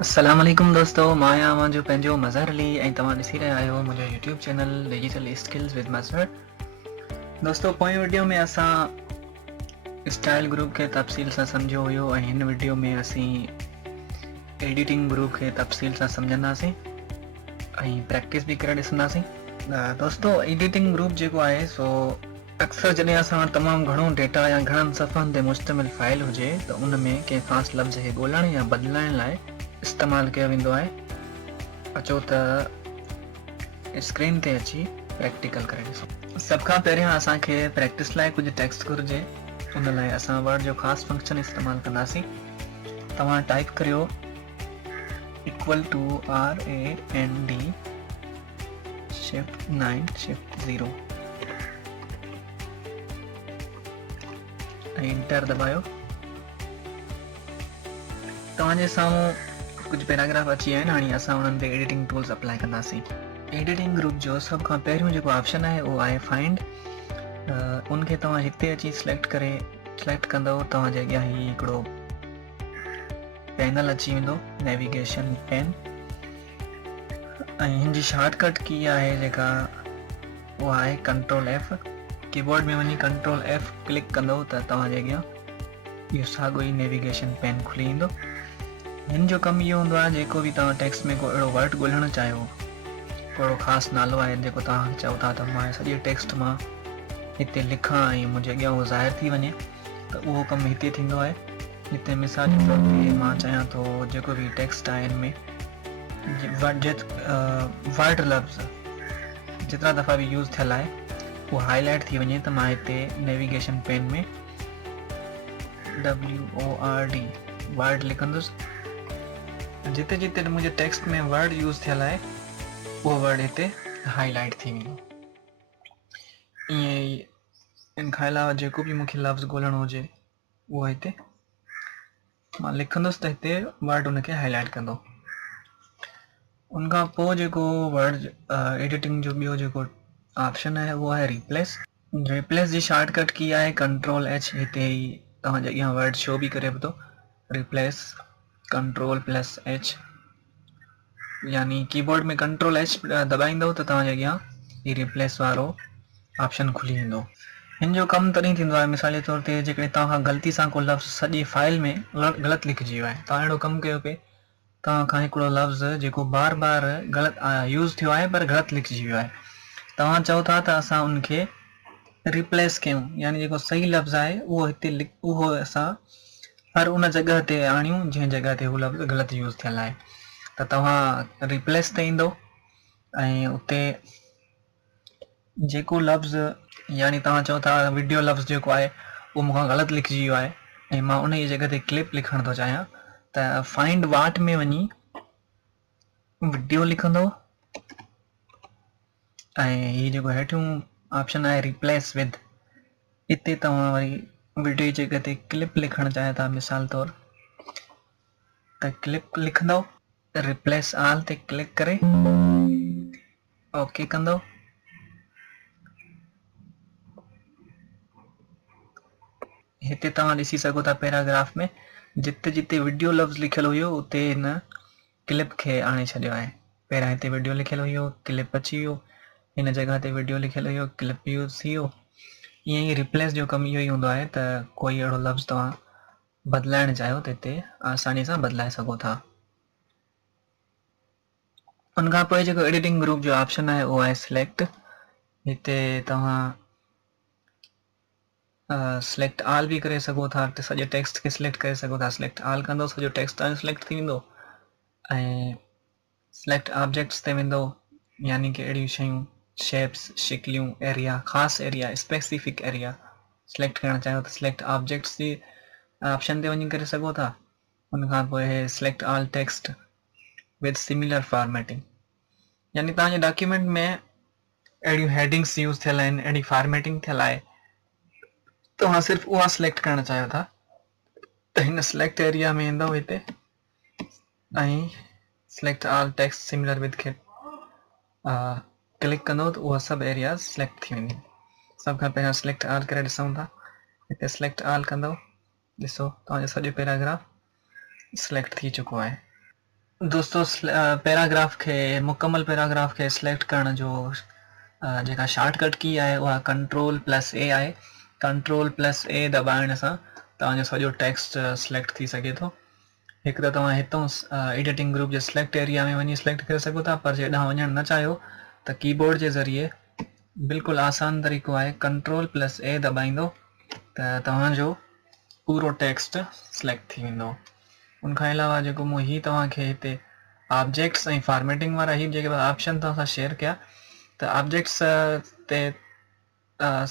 अस्सलाम वालेकुम दोस्तों, मां आहियां मुंहिंजो पंहिंजो मज़हर अली ऐं तव्हां ॾिसी रहिया आहियो मुंहिंजो YouTube channel digital skills with Mazhar. दोस्तों, पोएं वीडियो में असां स्टाइल ग्रुप खे तफ़सील सां सम्झियो हुयो ऐं हिन वीडियो में असीं एडिटिंग ग्रुप खे तफ़सील सां सम्झंदासीं ऐं प्रैक्टिस भी करे ॾिसंदासीं। दोस्तों, एडिटिंग ग्रुप जेको आहे सो अक्सर जॾहिं असां वटि तमामु घणो डेटा या घणनि सफ़हनि ते मुश्तमिल फाइल हुजे त उन में कंहिं ख़ासि लफ़्ज़ खे ॻोल्हण या बदिलाइण लाइ इस्तेमालु कयो वेंदो आहे। अचो त स्क्रीन ते अची प्रैक्टिकल करे ॾिसो। सभ खां पहिरियां असांखे प्रैक्टिस लाइ कुझु टेक्स्ट घुरिजे। उन लाइ असां वर्ड जो ख़ासि फंक्शन इस्तेमालु कंदासीं। तव्हां टाइप करियो इक्वल टू RAND shift 9 shift 0 ऐं इंटर दबायो। तव्हांजे साम्हूं कुछ पैराग्राफ अची विया आहिनि। हाणे असां उन्हनि ते एडिटिंग टूल्स अप्लाई कंदासीं। एडिटिंग ग्रुप जो सब खां पहिरियों जेको ऑप्शन आहे उहो आहे फाइंड। उनखे तव्हां हिते अची सिलेक्ट कंदव। तव्हांजे अॻियां ही हिकिड़ो पैनल अची वेंदो, नेविगेशन पेन, ऐं हिन जी शॉर्टकट की आहे जेका उहा आहे कंट्रोल F। कीबोर्ड में वञी कंट्रोल F क्लिक कंदव त तव्हांजे अॻियां इहो साॻियो ई नेविगेशन पेन खुली ईंदो। हिन जो कमु इहो हूंदो आहे, जेको बि तव्हां टेक्स्ट में को अहिड़ो वर्ड ॻोल्हणु चाहियो, कहिड़ो ख़ासि नालो आहे जेको तव्हां चओ था त मां सॼे टेक्स्ट मां हिते लिखां ऐं मुंहिंजे अॻियां उहो ज़ाहिर थी वञे, त उहो कमु हिते थींदो आहे। हिते मिसाल जे तौर ते मां चाहियां थो जेको बि टेक्स्ट आहे हिन में वर्ड लफ़्ज़ जेतिरा दफ़ा बि यूज़ थियल आहे उहो हाईलाइट थी वञे, त मां हिते नेविगेशन पेन में WORD वर्ड लिखंदुसि। जिते जिते मुंहिंजे टेक्स्ट में वर्ड यूज़ थियल आहे उहो वर्ड हिते हाईलाइट थी वेंदो। ईअं ई इन खां अलावा जेको बि मूंखे लफ़्ज़ ॻोल्हणो हुजे उहो हिते मां लिखंदुसि त हिते वर्ड उनखे हाईलाइट कंदो। उनखां पोइ जेको वर्ड एडिटिंग जो ॿियो जेको ऑप्शन आहे उहो आहे रिप्लेस जी शॉर्टकट की आहे कंट्रोल H। हिते ई तव्हांजे अॻियां वर्ड शो बि करे थो, रिप्लेस कंट्रोल+H, यानी कीबोर्ड में कंट्रोल H दबाईंदव त तव्हांजे अॻियां ही रिप्लेस वारो ऑप्शन खुली वेंदो। हिन जो कमु तॾहिं थींदो आहे, मिसाल जे तौर ते जेकॾहिं तव्हां ग़लती सां को लफ़्ज़ सॼी फाइल में ग़लति लिखिजी वियो आहे, तव्हां अहिड़ो कमु कयो पिए तव्हां खां हिकिड़ो लफ़्ज़ जेको बार बार ग़लति यूज़ थियो आहे पर ग़लति लिखिजी वियो आहे, तव्हां चओ था त असां उनखे रिप्लेस कयूं, यानी जेको सही लफ़्ज़ आहे उहो हिते उहो असां हर उन जॻह ते आणियूं जंहिं जॻह ते उहो लफ़्ज़ ग़लति यूज़ थियल आहे। त तव्हां रिप्लेस ते ईंदो ऐं उते जेको लफ़्ज़, यानी तव्हां चओ था वीडियो लफ़्ज़ जेको आहे उहो मूंखां ग़लति लिखिजी वियो आहे ऐं मां उन जी जॻह ते क्लिप लिखणु थो चाहियां, त फाइंड वाट में वञी वीडियो लिखंदो ऐं हीअ जेको हेठियों ऑप्शन आहे रिप्लेस विद, हिते तव्हां वरी वीडियो जी जॻह ते क्लिप लिखणु चाहियो था, मिसाल तौरु त क्लिप लिखंदव, रिप्लेस आल ते क्लिक करे ओके कंदव। हिते तव्हां ॾिसी सघो था पैराग्राफ में जिते जिते वीडियो लफ़्ज़ लिखियलु हुयो उते हिन क्लिप खे आणे छॾियो आहे। पहिरियां हिते वीडियो लिखियलु हुयो, क्लिप अची वियो, हिन जॻह ते वीडियो लिखियलु हुयो, क्लिप यूज़ थी वियो। ईअं ई रिप्लेस जो कमु इहो ई हूंदो आहे त कोई अहिड़ो लफ़्ज़ तव्हां बदिलाइणु चाहियो त हिते आसानी सां बदिलाए सघो था। उनखां पोइ जेको एडिटिंग ग्रुप जो ऑप्शन आहे उहो आहे सिलेक्ट। हिते तव्हां सिलेक्ट आल भी करे सघो था, सॼे टेक्स्ट खे सिलेक्ट करे सघो था। सिलेक्ट आल कंदो सॼो टेक्स्ट सिलेक्ट थी वेंदो ऐं सिलेक्ट ऑब्जेक्ट्स ते वेंदो, यानी कि अहिड़ियूं शयूं, शेप्स, शिकलियूं, एरिया, ख़ासि एरिया, स्पेसिफिक एरिया सिलेक्ट करणु चाहियो त सिलेक्ट ऑब्जेक्ट्स जी ऑप्शन ते वञी करे सघो था। उनखां पोइ select all text with similar formatting, यानी तव्हांजे डॉक्यूमेंट में अहिड़ियूं हेडिंग्स यूज़ थियल आहिनि, अहिड़ी फॉर्मेटिंग थियल आहे, तव्हां सिर्फ़ु उहा सिलेक्ट करणु चाहियो था त हिन सिलेक्ट एरिया में ईंदव हिते ऐं select all text similar with खे क्लिक कंदो त उहा सभु एरियाज़ सिलेक्ट थी वेंदियूं। सभ खां पहिरियों सिलेक्ट ऑल करे ॾिसूं था। हिते सिलेक्ट ऑल कंदव, ॾिसो तव्हांजो सॼो पैराग्राफ सिलेक्ट थी चुको आहे। दोस्तों पैराग्राफ खे मुकम्मल पैराग्राफ खे सिलेक्ट करण जो जेका शॉर्टकट की आहे उहा Ctrl+A आहे। Ctrl+A दॿाइण सां तव्हांजो सॼो टेक्स्ट सिलेक्ट थी सघे थो। हिकु त तव्हां हितां एडिटिंग ग्रुप जे सिलेक्ट एरिया में वञी सिलेक्ट करे सघो था, पर जेॾांहुं वञणु न चाहियो त कीबोर्ड जे ज़रिए बिल्कुलु आसान तरीक़ो आहे, Ctrl+A दॿाईंदो त तव्हांजो पूरो टेक्स्ट सिलेक्ट थी वेंदो। उनखां अलावा जेको मूं ही तव्हांखे हिते ऑब्जेक्ट्स ऐं फॉर्मेटिंग वारा ही जेके ऑप्शन तव्हां सां शेयर कया, त ऑब्जेक्ट्स ते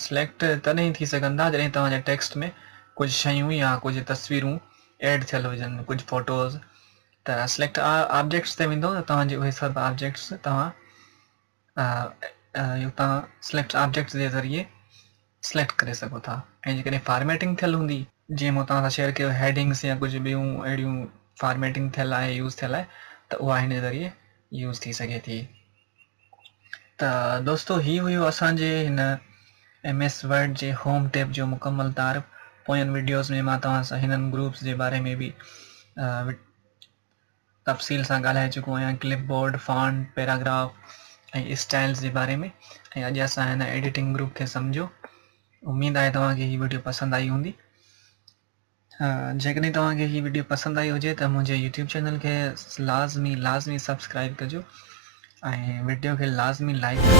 सिलेक्ट तॾहिं थी सघंदा जॾहिं तव्हांजे टेक्स्ट में कुझु शयूं या कुझु तस्वीरूं ऐड थियल हुजनि, कुझु फोटोज़। त सिलेक्ट ऑब्जेक्ट्स ते वेंदो त तव्हांजे उहे सभु ऑब्जेक्ट्स तव्हां सिलेक्ट ऑब्जेक्ट्स जे ज़रिए सिलेक्ट करे सघो था। ऐं जेकॾहिं फॉर्मेटिंग थियल हूंदी, जीअं मूं तव्हां सां शेयर कयो हेडिंग्स या कुझु ॿियूं अहिड़ियूं फॉर्मेटिंग थियल आहे, यूज़ थियल आहे, त उहा हिन ज़रिए यूज़ थी सघे थी। त दोस्तो ही हुयो असांजे हिन MS वर्ड जे होम टैब जो मुकम्मल तारीफ़। पोयनि वीडियोज़ में मां तव्हां सां हिननि ग्रुप्स जे बारे में बि तफ़सील सां ॻाल्हाए चुको आहियां, क्लिपबोर्ड, फॉन्ट, पैराग्राफ ऐं स्टाइल्स जे बारे में। ऐं अॼु असां हिन एडिटिंग ग्रुप खे सम्झो। उम्मीद आहे तव्हांखे ही वीडियो पसंदि आई हूंदी। जेकॾहिं तव्हांखे ही वीडियो पसंदि आई हुजे त मुंहिंजे यूट्यूब चैनल खे लाज़मी सब्सक्राइब कजो ऐं वीडियो खे लाज़मी लाइक कजो।